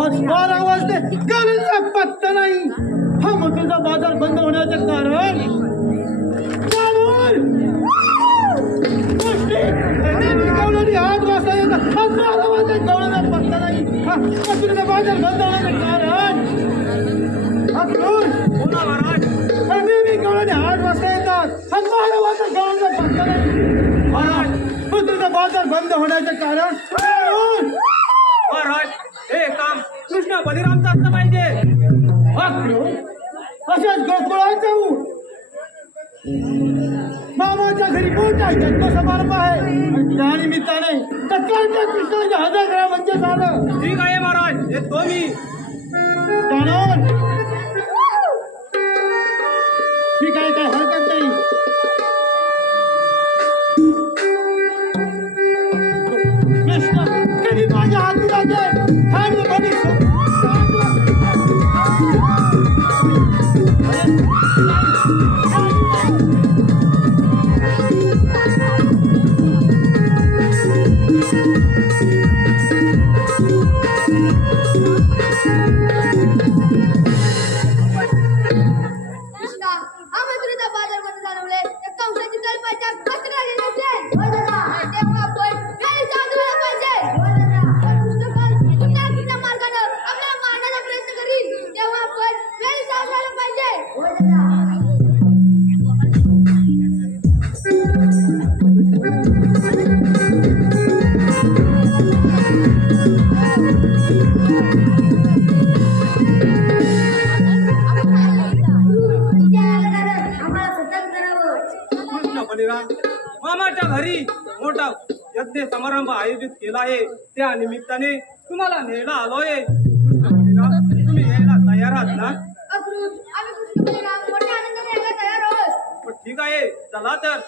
आज 12 वाजले गाडीला पत्ता नाही। हा मटरचा बाजार बंद होण्याचं कारण गवळणी 8 वाजता येतात, 12 वाजले गवळीला पत्ता नाही। हा मटरचा बाजार बंद होण्याचं कारण गवळणी 8 वाजता येतात, 12 वाजता गवळीला पत्ता नाही। मटरचा बाजार बंद होण्याचं कारण महाराज हे काम कृष्ण बलिरामचं असलं पाहिजे। अशाच गोकुळात जाऊ। मामाच्या घरी मोठा जन्म समारंभ आहे आणि त्या निमित्ताने सकाळच्या कृष्णाच्या 1000 ग्रह म्हणजे झालं। ठीक आहे महाराज, येतो मी। ठीक आहे, काय हरकत नाही। कृष्ण कधी माझ्या हाती लागले आणि बनी मामाच्या घरी मोठा यज्ञ समारंभ आयोजित केला आहे, त्या निमित्ताने तुम्हाला न्यायला आलोय। तुम्ही यायला तयार आहात ना? ठीक आहे, चला तर।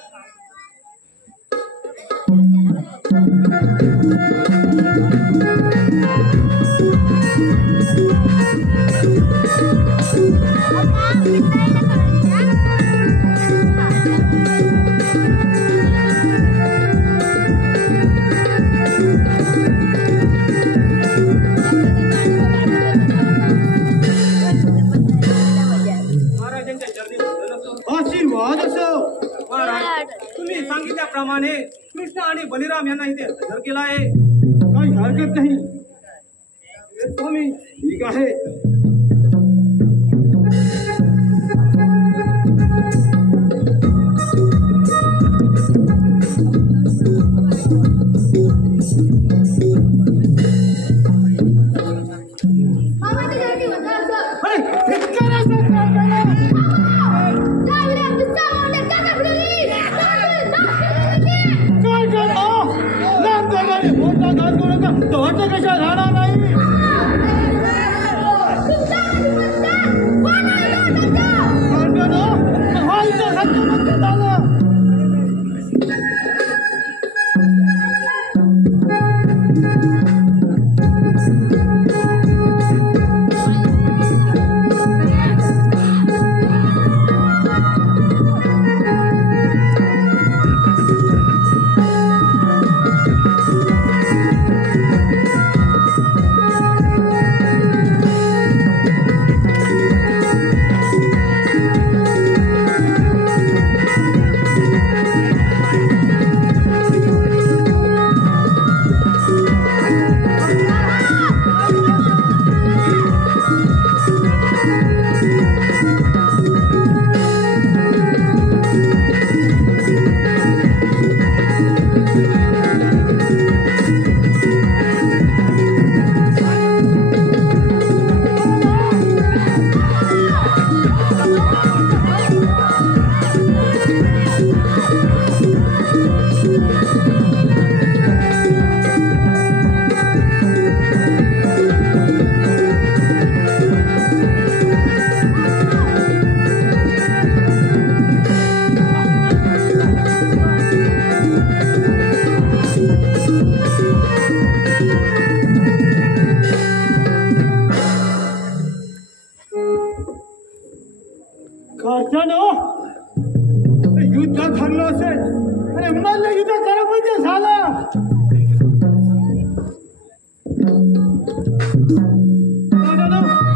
आशीर्वाद असो। महाराज तुम्ही सांगितल्याप्रमाणे कृष्ण आणि बलिराम यांना इथे हजर केला आहे। काही हरकत नाही। तुम्ही ठीक आहे। कशा झाला नाही। युद्ध ठरलं असेल अरे मला युद्ध करा म्हणजे झालं मित्रांनो